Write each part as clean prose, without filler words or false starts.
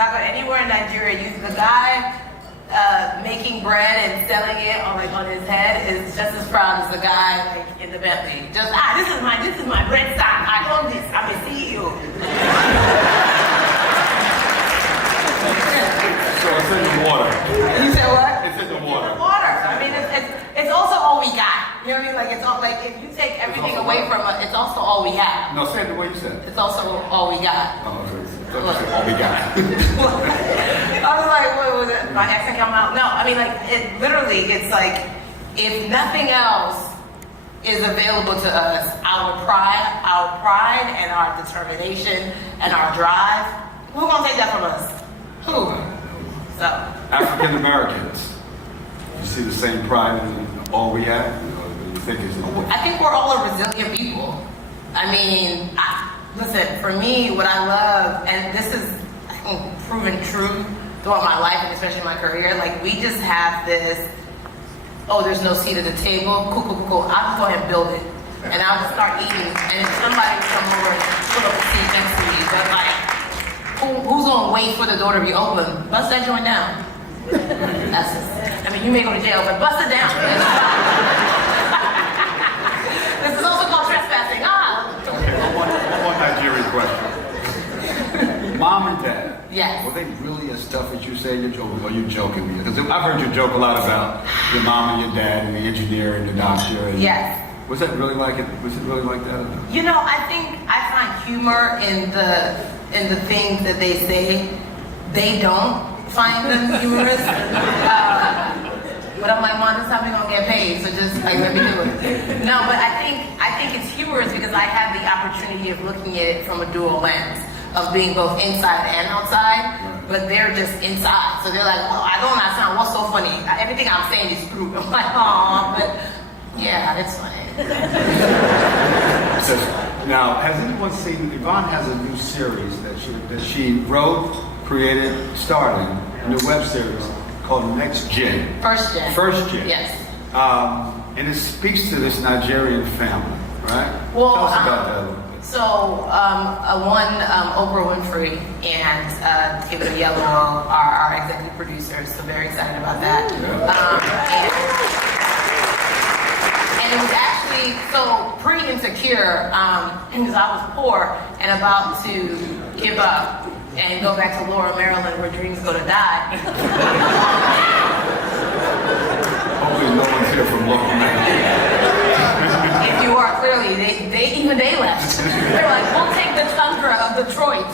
taco anywhere in Nigeria, the guy making bread and selling it on his head is just as proud as the guy like in the Bentley. Just this is my bread stock. I own this. I'm a CEO. So it's in the water. You said what? It's in the water. It's in the water. I mean, it's also all we got. You know what I mean? Like it's all like if you take everything away from us, it's also all we have. No, say it the way you said it. It's also all we got. Oh, okay. All we got. I was like, what was it? My accent come out? No, I mean like it literally. It's like if nothing else is available to us, our pride and our determination and our drive. Who's gonna take that from us? Who? So African Americans, you see the same pride in all we have? You think it's I think we're all a resilient people. I mean, listen, for me, what I love, and this is I think, proven true throughout my life and especially my career, like we just have this, oh, there's no seat at the table, cool. I'll just go ahead and build it. And I'll just start eating. And if somebody will come over and put up a seat next to me, but like, who's gonna wait for the door to be open? Bust that joint down. That's it. I mean, you may go to jail, but bust it down. This is also called trespassing. Okay, one more Nigerian question. Mom and Dad. Yes. Were they really as tough as you say? You're joking, or you joking? Because I've heard you joke a lot about your mom and your dad and the engineer and the doctor. And yes. Was that really like it? Was it really like that? You know, I think I find humor in the things that they say. They don't find them humorous. But I'm like, Mom, this is how we gonna get paid, so just like let me do it. No, but I think it's humorous because I have the opportunity of looking at it from a dual lens of being both inside and outside, but they're just inside. So they're like, oh, I don't understand. What's so funny? Everything I'm saying is true. I'm like, oh, but yeah, it's funny. Now, has anyone seen? Yvonne has a new series that she wrote, created, started, a new web series called Next Gen. First Gen. First Gen. Yes. And it speaks to this Nigerian family, right? Well, tell us about that a little bit. So, Oprah Winfrey and Give It a Yellow are our executive producers, so very excited about that. And it was actually, so pre-Insecure, because I was poor and about to give up and go back to Laurel, Maryland, where dreams go to die. Hopefully no one's here from Laurel, Maryland. If you are, clearly, they left. They're like, we'll take the tundra of Detroit.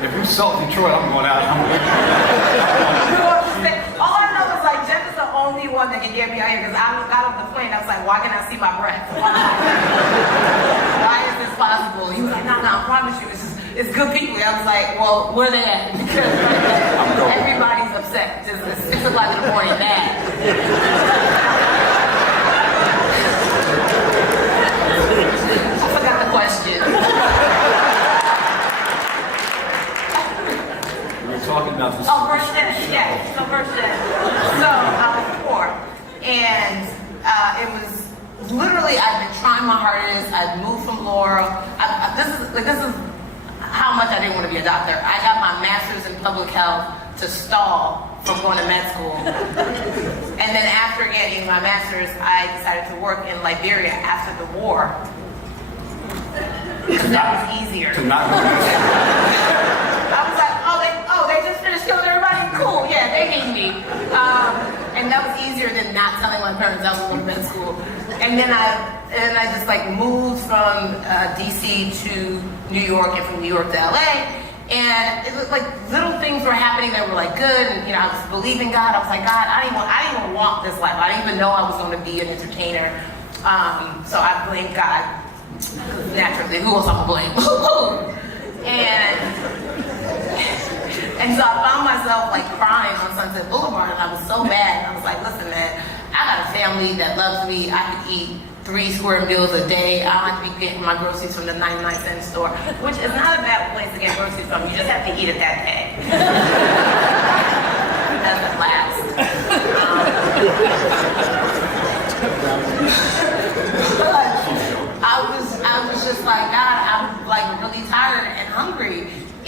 If you salt Detroit, I'm going out. All I know is like Jeff is the only one that can get me out here because I got off the plane. I was like, why can't I see my breath? Why is this possible? He was like, no, I promise you, it's good people. I was like, well, where they at? Because everybody's upset. It's 6 o'clock in the morning, mad. I forgot the question. We're talking about this. Oh, first gen, yeah. So first gen. So I was poor, and it was literally I've been trying my hardest. I've moved from Laurel. This is how much I didn't want to be a doctor. I got my master's in public health to stall from going to med school. And then after getting my master's, I decided to work in Liberia after the war. Because that was easier. To not go to I was like, they just finished killing everybody? Cool, yeah, they need me. And that was easier than not telling my parents I was going to med school. And then I just moved from DC to New York and from New York to LA. And it was like little things were happening that were good. And I was believing God. I was like, God, I didn't even want this life. I didn't even know I was going to be an entertainer. So I blamed God. Naturally, who else I'm gonna blame? And so I found myself crying on Sunset Boulevard, and I was so mad. I was like, listen, man, I got a family that loves me. I could eat 3 square meals a day. I don't have to be getting my groceries from the 99-cent store, which is not a bad place to get groceries from. You just have to eat it that day. It doesn't last. I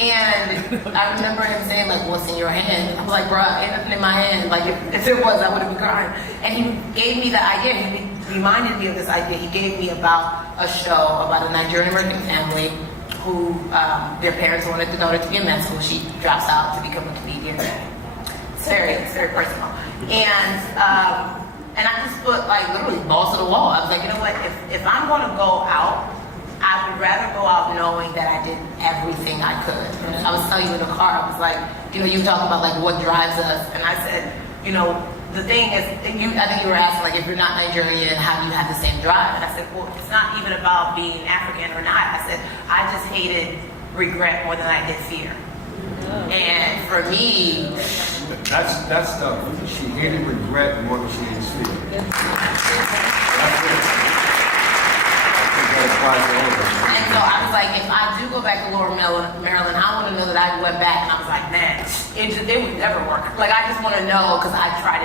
And I remember him saying, like, what's in your hand? I was like, bruh, ain't nothing in my hand. Like, if it was, I would have been crying. And he gave me the idea. He reminded me of this idea. He gave me about a show about a Nigerian American family who their parents wanted the daughter to be a med school. She drops out to become a comedian. It's very personal. And I just put, like, literally balls to the wall. I was like, you know what? If I'm going to go out, I would rather go out knowing that I did everything I could. I was telling you in the car, I was like, you know, you talk about like what drives us, and I said, you know, the thing is, I think you were asking like if you're not Nigerian, how do you have the same drive? And I said, well, it's not even about being African or not. I said, I just hated regret more than I did fear. And for me, that's the she hated regret more than she hated fear. And so I was like, if I do go back to Lower Maryland, I want to know that I went back and I was like, man, it would never work. Like, I just want to know because I tried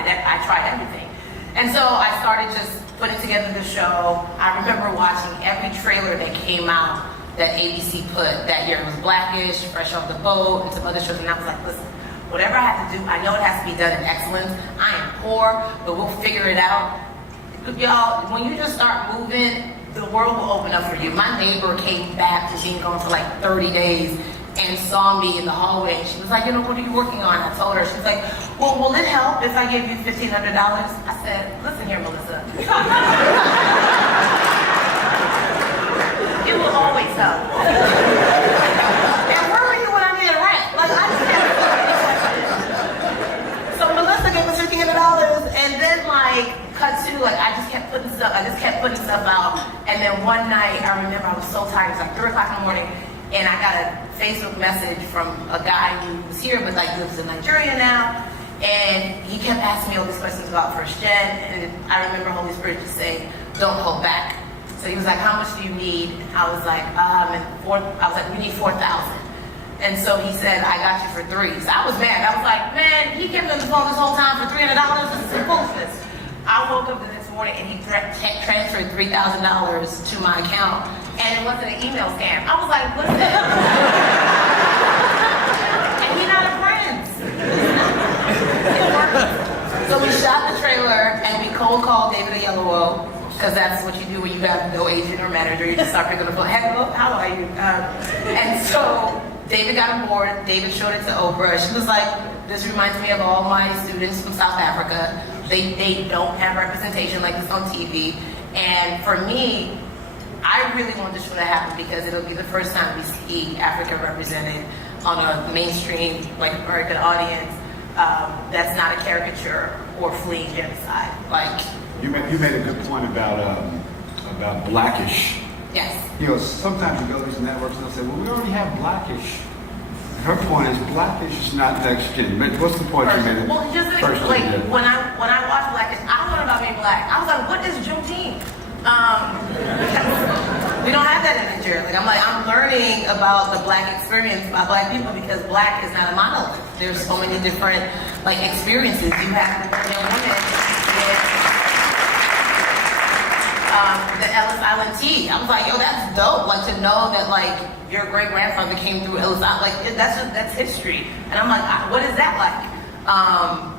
everything. And so I started just putting together the show. I remember watching every trailer that came out that ABC put that year. It was Blackish, Fresh Off the Boat, and some other shows. And I was like, listen, whatever I have to do, I know it has to be done in excellence. I am poor, but we'll figure it out. Y'all, when you just start moving, the world will open up for you. My neighbor came back from being gone for like 30 days and saw me in the hallway. She was like, you know, what are you working on? I told her. She was like, well, will it help if I give you $1,500? I said, listen here, Melissa. It will always help. And where were you when I needed rent? Like, I just kept. So Melissa gave us $1,500, and then like, cut to, like, I just kept putting stuff out. And then one night, I remember I was so tired. It was like 3 o'clock in the morning, and I got a Facebook message from a guy who was here, but like lives in Nigeria now. And he kept asking me all these questions about First Gen, and I remember Holy Spirit just saying, don't hold back. So he was like, how much do you need? I was like, we need 4,000. And so he said, I got you for 3. So I was mad. I was like, man, he kept me on the phone this whole time for $300. This is foolishness. I woke up the next morning and he transferred $3,000 to my account, and it wasn't an email scam. I was like, listen. And he's not a friend. It worked. So we shot the trailer and we cold called David Oyelowo, because that's what you do when you have no agent or manager. You just start picking up the phone. Hello, how are you? And so David got on board. David showed it to Oprah. She was like, this reminds me of all my students from South Africa. They don't have representation like this on TV. And for me, I really want this show to happen because it'll be the first time we see Africa represented on a mainstream, like, American audience that's not a caricature or fleeing genocide. Like, you made a good point about Blackish. yes. You know, sometimes you go to these networks and they'll say, well, we already have Blackish. Her point is Blackish is not next gen. What's the point you made? Well, just like when I watched Blackish, I don't know about being black. I was like, what is Juneteenth? We don't have that in Nigeria. Like, I'm learning about the black experience by black people because black is not a monolith. There's so many different like experiences. You have women with the Ellis Island tea. I was like, yo, that's dope. Like, to know that like your great grandfather came through Ellis Island, like that's history. And I'm like, what is that like?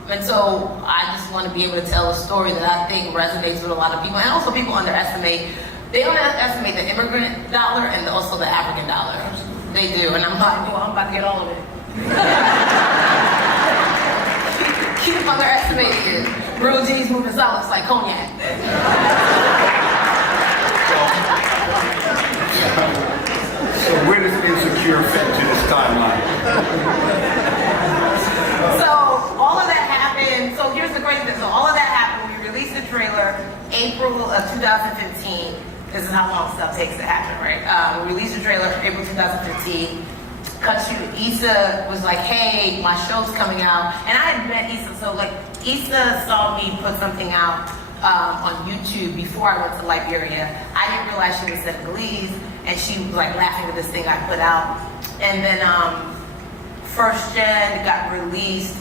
And so I just want to be able to tell a story that I think resonates with a lot of people. And also people underestimate the immigrant dollar and also the African dollar. They do. And I'm like, well, I'm about to get all of it. Keep underestimating it. Real G's moving south looks like cognac. So where does Insecure fit into this timeline? So all of that happened. So here's the great thing. So all of that happened. We released the trailer April of 2015. This is how long stuff takes to happen, right? We released the trailer April 2015. Cut to Issa was like, hey, my show's coming out. And I had met Issa. So like Issa saw me put something out on YouTube before I went to Liberia. I didn't realize she was Senegalese, and she was like laughing at this thing I put out. And then First Gen got released.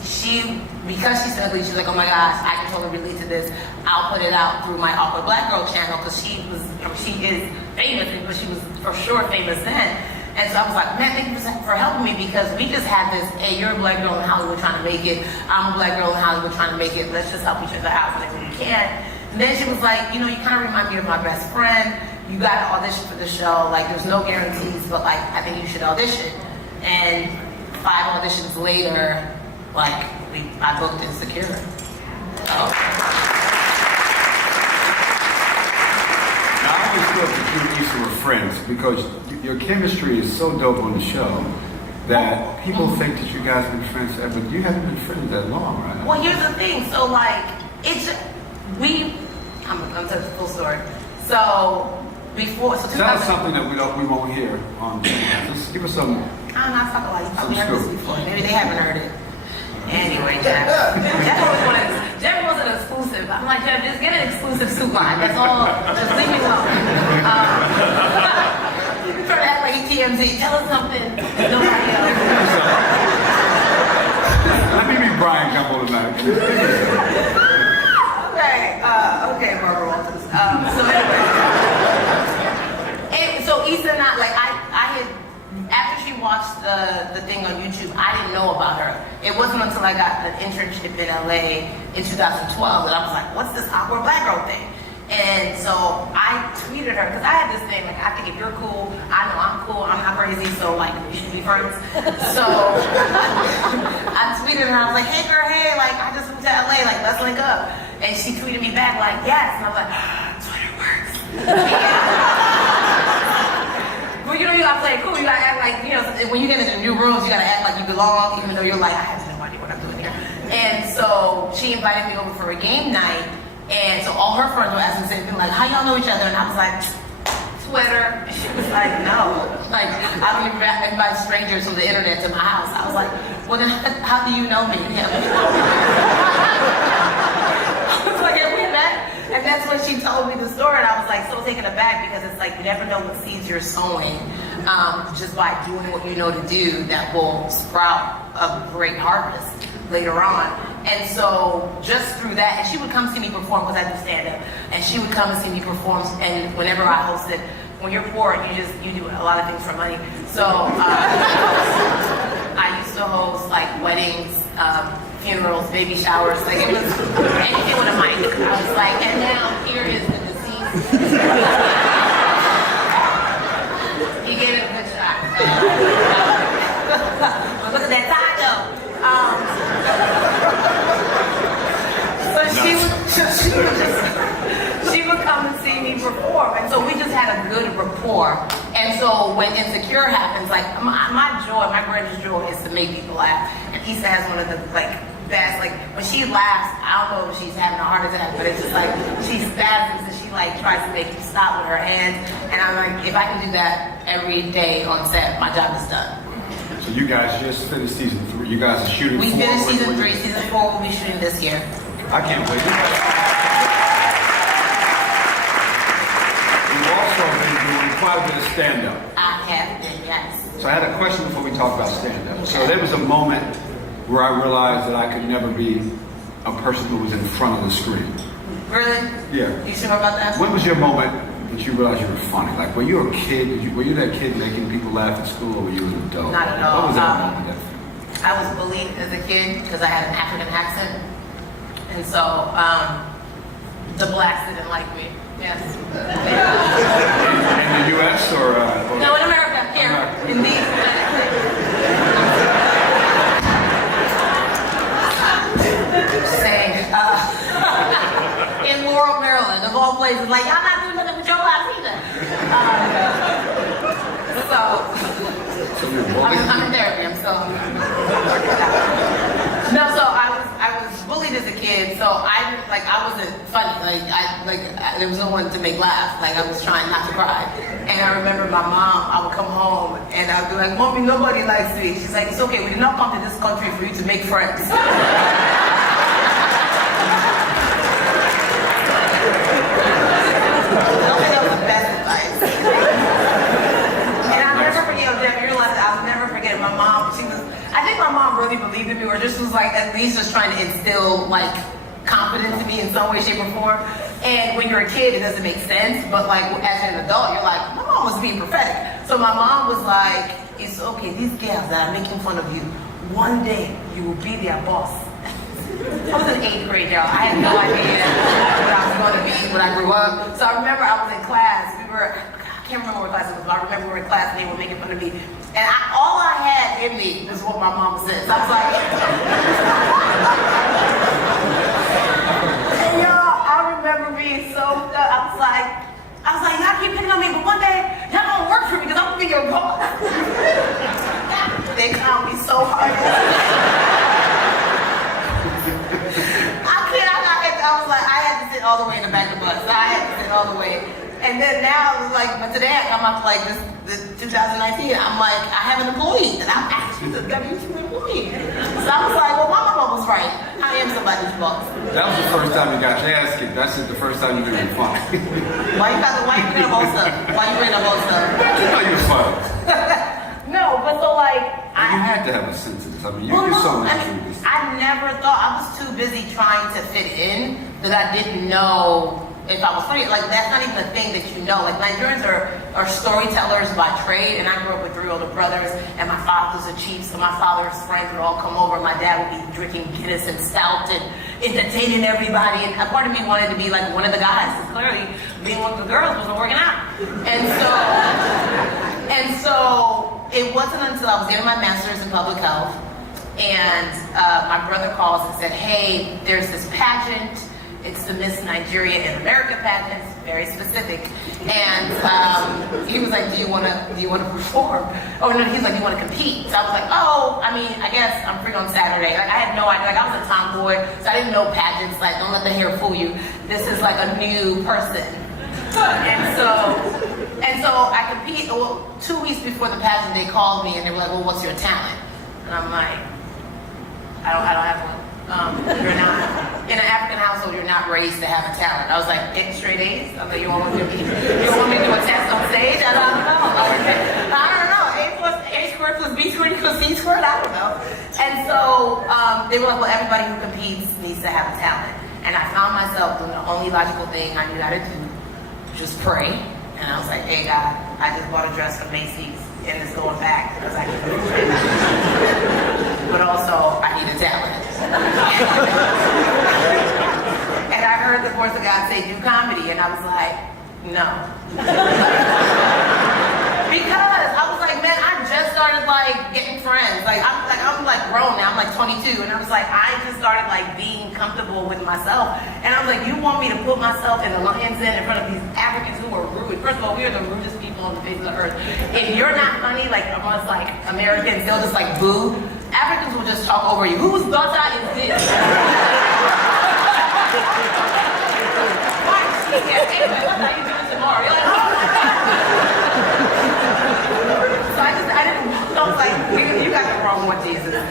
Because she's Senegalese, she's like, oh my gosh, I can totally relate to this. I'll put it out through my Awkward Black Girl channel because she is famous, but she was for sure famous then. And so I was like, man, thank you for helping me, because we just had this, hey, you're a black girl in Hollywood trying to make it. I'm a black girl in Hollywood trying to make it. Let's just help each other out whenever we can. And then she was like, you know, you kind of remind me of my best friend. You got to audition for the show. Like, there's no guarantees, but like, I think you should audition. And 5 auditions later, like, I booked Insecure. So. Now, I always thought that you and Issa were friends because your chemistry is so dope on the show that people think that you guys have been friends forever, but you haven't been friends that long, right? Well, here's the thing. So, like, I'm going to tell the full story. So, before, so tell us something that we won't hear on. Just give us some. I'm not talking about you. Probably heard this before. Maybe they haven't heard it. Anyway, Jeff. Jeff was an exclusive. I'm like, Jeff, just get an exclusive suit line. That's all. Just leave me alone. You're trying to act like TMZ. Tell us something that nobody else. Let me be Brian Gumble tonight. Okay, Barbara Walters. So anyway. So Issa and I had, after she watched the thing on YouTube, I didn't know about her. It wasn't until I got an internship in LA in 2012 that I was like, what's this awkward black girl thing? And so I tweeted her, because I had this thing, like, I think if you're cool, I know I'm cool, I'm not crazy, so like, we should be friends. So I tweeted her, I was like, hey girl, hey, like, I just moved to LA, like, let's link up. And she tweeted me back like, yes. And I was like, Twitter works. Well, you know, you gotta play it cool. You gotta act like, you know, when you get into new rooms, you gotta act like you belong, even though you're like, I have no idea what I'm doing here. And so she invited me over for a game night. And so all her friends were asking the same thing, like, how y'all know each other? And I was like, Twitter. And she was like, no. Like, I don't even invite strangers from the internet to my house. I was like, well, then how do you know me? Yeah. I was like, have we met? And that's when she told me the story, and I was like so taken aback, because it's like you never know what seeds you're sowing just by doing what you know to do that will sprout a great harvest later on. And so just through that, and she would come see me perform, because I do stand up, and she would come and see me perform, and whenever I hosted, when you're poor, you do a lot of things for money. So I used to host like weddings, funerals, baby showers, like it was anything with a mic. I was like, and now here is the deceased. He gave it a good shot. Look at that taco. So she would come and see me perform, and so we just had a good rapport. And so when Insecure happens, like my joy, my greatest joy is to make people laugh. And Issa has one of the best, like when she laughs, I don't know if she's having a heart attack, but it's just like she spasms and she like tries to make you stop with her hands. And I'm like, if I can do that every day on set, my job is done. So you guys just finished season 3. You guys are shooting. We finished season 3. Season 4 will be shooting this year. I can't wait. You've also been doing quite a bit of stand-up. I have been, yes. So I had a question before we talk about stand-up. Okay. So there was a moment where I realized that I could never be a person who was in front of the screen. Really? Yeah. You sure about that? When was your moment that you realized you were funny? Like, were you a kid? Were you that kid making people laugh at school, or were you an adult? Not at all. What was that moment? I was bullied as a kid because I had an African accent. And so, the blacks didn't like me. Yes. In the U.S. or no, in America. Here. America. In these. Saying, in Laurel, Maryland, of all places, like, y'all not doing nothing with your lives either. I'm in therapy. I'm still. No, so I was bullied as a kid, so I wasn't funny. There was no one to make laugh. Like, I was trying not to cry. And I remember my mom, I would come home and I'd be like, Mommy, nobody likes me. She's like, it's okay, we did not come to this country for you to make friends. I don't think that was the best advice. And I'll never forget, Jeff, you realize I'll never forget my mom. I think my mom really believed in me, or just was like, at least just trying to instill like confidence in me in some way, shape, or form. And when you're a kid, it doesn't make sense. But like as an adult, you're like, my mom was being prophetic. So my mom was like, it's okay, these gals that are making fun of you, one day you will be their boss. I was in 8th grade, y'all. I had no idea what I was going to be when I grew up. So I remember I was in class. I can't remember what class it was, but I remember we were in class and they were making fun of me. And all I had in me was what my mom said. So I was like, and y'all, I remember being so, I was like, y'all keep picking on me, but one day, y'all gonna work for me because I'm gonna be your boss. They clown me so hard. I was like, I had to sit all the way in the back of the bus. I had to sit all the way. And then now, like, but today I come up like this 2019, I'm like, I have an employee, and I'm actually the W-2 employee. So I was like, well, my mama was right. I am somebody's boss. That was the first time you got your ass kicked. That's the first time you've been funny. Why you bringing up old stuff? Why you bringing up old stuff? You know you're funny. No, but so like, you had to have a sense of this. I mean, you're so much this. I never thought, I was too busy trying to fit in that I didn't know if I was funny. Like, that's not even a thing that you know. Like, Nigerians are storytellers by trade, and I grew up with 3 older brothers, and my father was a chief, so my father's friends would all come over. My dad would be drinking Guinness and stout and entertaining everybody, and a part of me wanted to be like one of the guys, because clearly being one of the girls wasn't working out. And so it wasn't until I was getting my master's in public health, and my brother calls and said, hey, there's this pageant. It's the Miss Nigeria in America pageant, very specific. And he was like, do you want to perform? Oh no, he's like, do you want to compete? So I was like, oh, I mean, I guess I'm free on Saturday. Like, I had no idea. Like, I was a tomboy, so I didn't know pageants. Like, don't let the hair fool you. This is like a new person. And so I compete. Well, 2 weeks before the pageant, they called me and they were like, well, what's your talent? And I'm like, I don't have one. You're not, in an African household, you're not raised to have a talent. I was like, get straight A's? I was like, you want me to do a test on stage? I don't know. I don't know. A squared plus B squared equals C squared? I don't know. And so they were like, well, everybody who competes needs to have a talent. And I found myself doing the only logical thing I knew how to do, just pray. And I was like, hey, God, I just bought a dress from Macy's and it's going back because I can do it. But also, I need a talent. And I heard the voice of God say, do comedy. And I was like, no. Because I was like, man, I just started like getting friends. I'm like grown now. I'm like 22, and I was like, I just started like being comfortable with myself. And I was like, you want me to put myself in the lion's den in front of these Africans who are rude? First of all, we are the rudest people on the face of the earth. If you're not funny, like amongst like Americans, they'll just like boo. Africans will just talk over you. Whose daughter is this? Why is she here? Hey, what are you doing tomorrow? You're like, oh. So I was like, you got the wrong one, Jesus. And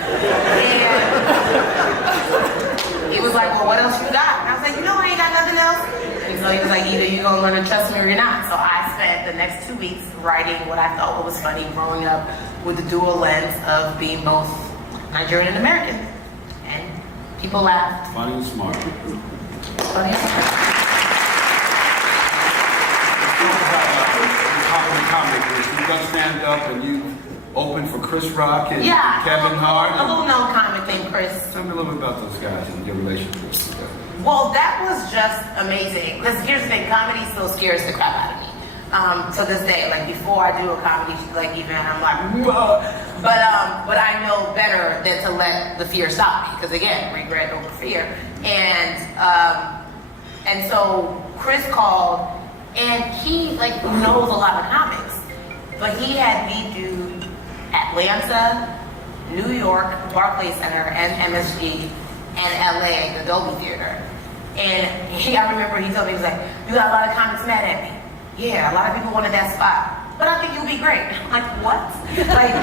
he was like, well, what else you got? And I was like, you know, I ain't got nothing else. And so he was like, either you're going to learn to trust me or you're not. So I spent the next 2 weeks writing what I thought was funny, growing up with the dual lens of being both Nigerian and American. And people laughed. Funny and smart. Funny and smart. You've done stand up and you opened for Chris Rock and Yeah, Kevin Hart. A little known comic named Chris. Tell me a little bit about those guys and your relationships with them. Well, that was just amazing. Because here's the thing, comedy still scares the crap out of me. To this day, like before I do a comedy like event, I'm like, whoa. But I know better than to let the fear stop me. Because again, regret over fear. And so Chris called, and he like knows a lot of comics. But he had me do Atlanta, New York, Barclays Center, and MSG, and LA, the Dolby Theater. And I remember he told me, he was like, you got a lot of comics mad at me. Yeah, a lot of people wanted that spot. But I think you'll be great. I'm like, what? like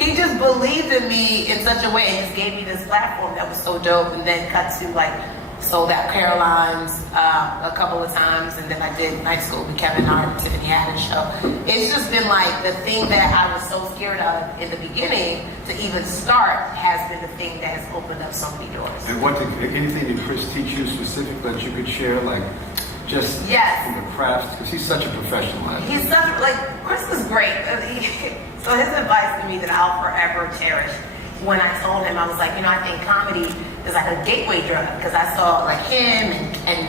he just believed in me in such a way and just gave me this platform that was so dope. And then cut to like, sold out Caroline's a couple of times, and then I did Night School with Kevin Hart and Tiffany Haddish show. It's just been like the thing that I was so scared of in the beginning to even start has been the thing that has opened up so many doors. And anything did Chris teach you specific that you could share? Like just Yes. from the crafts, because he's such a professional at it. He's such, like, Chris was great. So his advice to me that I'll forever cherish, when I told him, I was like, I think comedy is like a gateway drug, because I saw like him and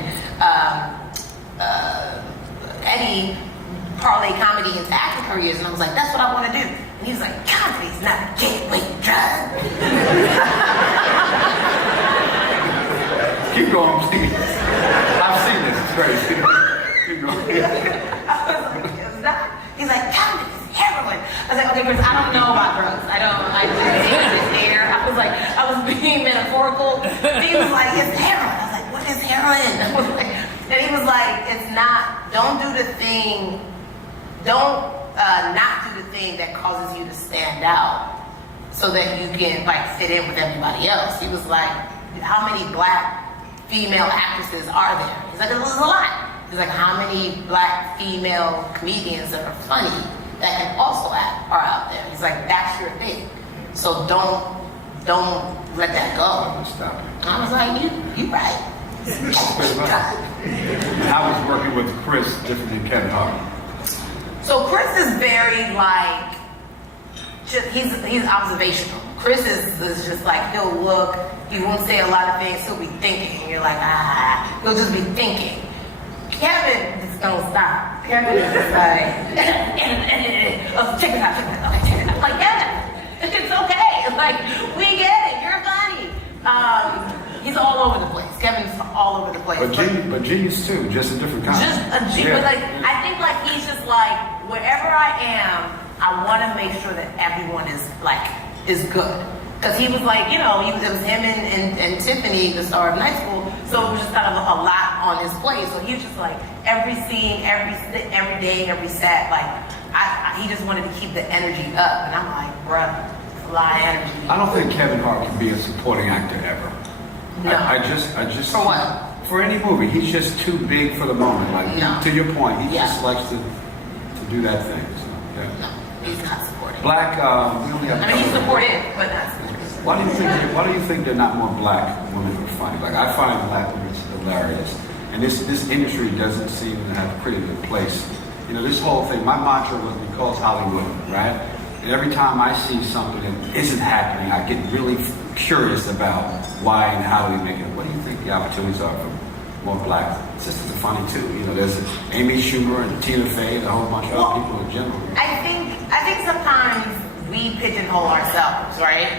Eddie parlay comedy into acting careers, and I was like, that's what I want to do. And he was like, comedy's not a gateway drug. Keep going, please. I've seen this. It's crazy. Keep going. I was like, it's not. He's like, comedy is heroin. I was like, okay, Chris, I don't know about drugs. I just air. I was being metaphorical. He was like, it's heroin. I was like, what is heroin? I was like, and he was like, it's not, don't do the thing, don't not do the thing that causes you to stand out so that you can like fit in with everybody else. He was like, how many black female actresses are there? He's like, there's a lot. He's like, how many black female comedians that are funny that can also act are out there? He's like, that's your thing. So don't let that go. Stop it. I was like, you right. How was working with Chris different than Kevin Hart? So Chris is very like, he's observational. Chris is just like, he'll look, he won't say a lot of things, he'll be thinking, and you're like, he'll just be thinking. Kevin just don't stop. Kevin is just like, oh, check it out. I'm like, Kevin, it's okay. Like, we get it, you're funny. He's all over the place. Kevin's all over the place. But genius too, just a different kind. Just a genius. Yeah. But like, I think like he's just like, wherever I am, I want to make sure that everyone is good. Because he was like, it was him and Tiffany, the star of Night School, so it was just kind of a lot on his plate. So he was just like, every scene, every day, every set, like, he just wanted to keep the energy up. And I'm like, bruh, it's a lot of energy. I don't think Kevin Hart can be a supporting actor ever. No. I just For what? For any movie, he's just too big for the moment. Like, No. to your point, he Yeah. just likes to do that thing. So, yeah. No, he's not supporting. Black, we only have. I mean, he's supportive, but not supportive. Why do you think there are not more black women who are funny? Like, I find black women hilarious, and this industry doesn't seem to have a pretty good place. This whole thing. My mantra was because Hollywood, right? And every time I see something that isn't happening, I get really curious about why and how do we make it. What do you think the opportunities are for more black sisters are funny too? There's Amy Schumer and Tina Fey and a whole bunch of other people in general. I think sometimes we pigeonhole ourselves, right?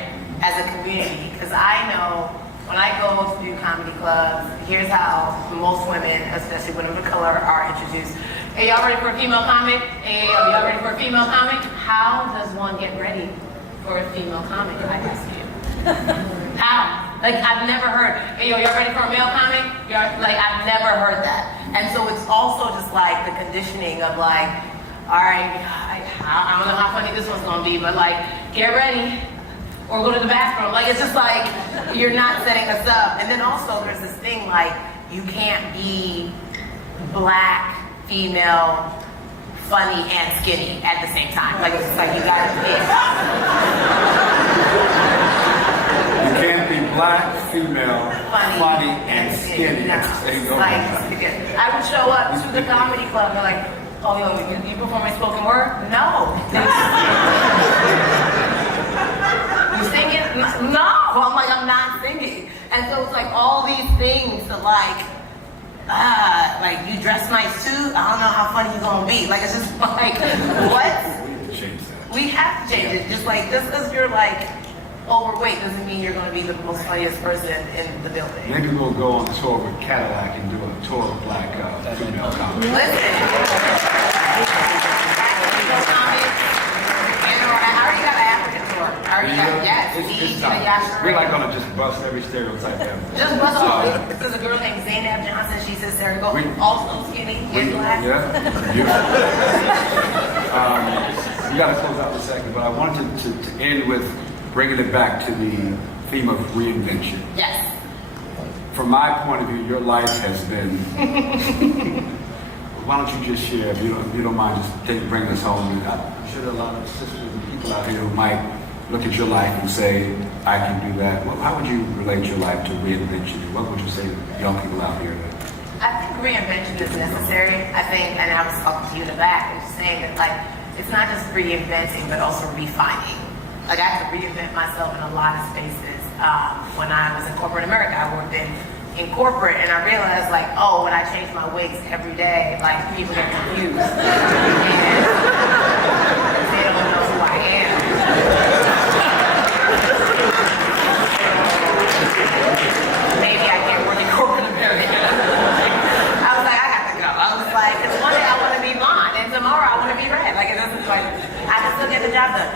As a community, because I know when I go to do comedy clubs, here's how most women, especially women of color, are introduced. Hey, y'all ready for a female comic? Hey, are y'all ready for a female comic? How does one get ready for a female comic? I ask you. How? Like, I've never heard, hey, y'all ready for a male comic? I've never heard that. And so it's also just like the conditioning of like, all right, I don't know how funny this one's gonna be, but like, get ready. Or go to the bathroom. Like, it's just like, you're not setting us up. And then also there's this thing like, you can't be black, female, funny, and skinny at the same time. Like, it's just like, you gotta pick. You can't be black, female, funny, and skinny. No. I would show up to the comedy club and they're like, oh, yo, you performing spoken word? No. You singing? No. I'm like, I'm not singing. And so it's like all these things to like you dress nice too. I don't know how funny you're gonna be. Like, it's just like, what? We have to change that. We have to change it. Just like, just because you're like overweight doesn't mean you're gonna be the most funniest person in the building. Maybe we'll go on tour with Cadillac and do a tour of black female comedy. Listen. I already got an African tour. We're like gonna just bust every stereotype ever. Just bust all. There's a girl named Zainab Johnson. She's hysterical. Also skinny. Yeah. We got to close out in a second, but I wanted to end with bringing it back to the theme of reinvention. Yes. From my point of view, your life has been. Why don't you just share, if you don't mind, just bring us home. I'm sure there are a lot of sisters and people out here who might look at your life and say, I can do that. Well, how would you relate your life to reinvention? What would you say to young people out here? I think reinvention is necessary. I think, and I was talking to you in the back, and just saying that like it's not just reinventing, but also refining. Like I have to reinvent myself in a lot of spaces. When I was in corporate America, I worked in corporate, and I realized like, oh, when I change my wigs every day, like people get confused. And they don't know who I am. Maybe I can't work in corporate America. I was like, I got to go. I was like, it's one day I want to be blonde, and tomorrow I want to be red. Like it doesn't like I can still get the job done.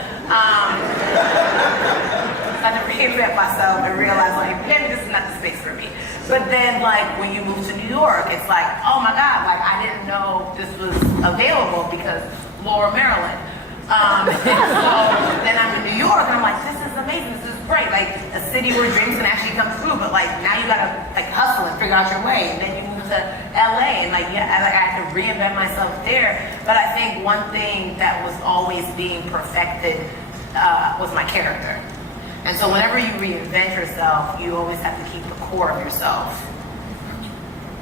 I had to reinvent myself and realize like maybe this is not the space for me. But then like when you move to New York, it's like, oh my God, like I didn't know this was available because Laura, Maryland. And so then I'm in New York and I'm like, this is amazing, this is great. Like a city where dreams can actually come true, but like now you gotta like hustle and figure out your way. And then you move to LA and like yeah, I had to reinvent myself there. But I think one thing that was always being perfected was my character. And so whenever you reinvent yourself, you always have to keep the core of yourself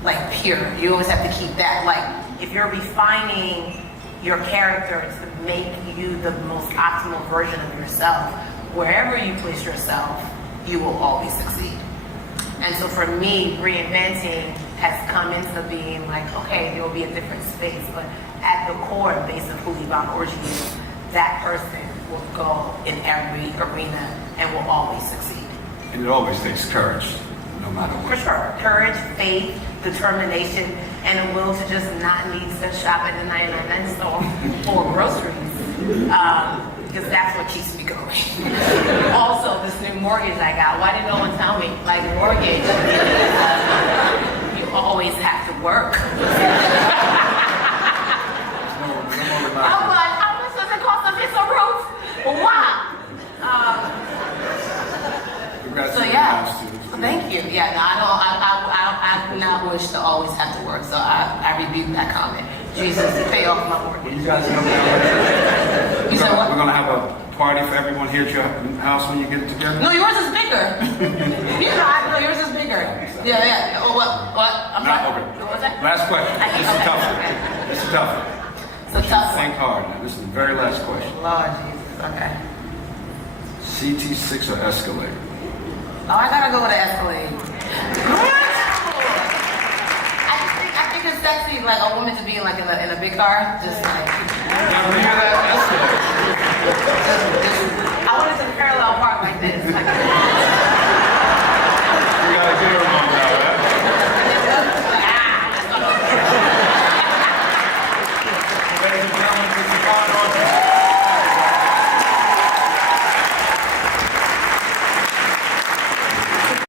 like pure. You always have to keep that. Like if you're refining your character to make you the most optimal version of yourself, wherever you place yourself, you will always succeed. And so for me, reinventing has come into being like, okay, there will be a different space, but at the core and base of who Yvonne Orji is, that person will go in every arena and will always succeed. And it always takes courage, no matter what. For sure. Courage, faith, determination, and a will to just not need to shop at the 99 store for groceries. Because that's what keeps me going. Also, this new mortgage I got, why didn't no one tell me? Like, mortgage, you always have to work. I'm like, how much does it cost to fix a roof? Wow. So yeah, thank you. Yeah, no, I do not wish to always have to work, so I rebuke that comment. Jesus, pay off my mortgage. Well, you guys know that. You said what? We're gonna have a party for everyone here at your house when you get together. No, yours is bigger. You know, I know yours is bigger. Yeah. Oh, what? I'm not. Okay. What was that? Last question. This is tough. Okay. This is tough. It's a tough one. Think hard now. This is the very last question. Lord Jesus. Okay. CT6 or Escalade? Oh, I gotta go with the Escalade. I think it's sexy, like a woman to be like in a big car, just like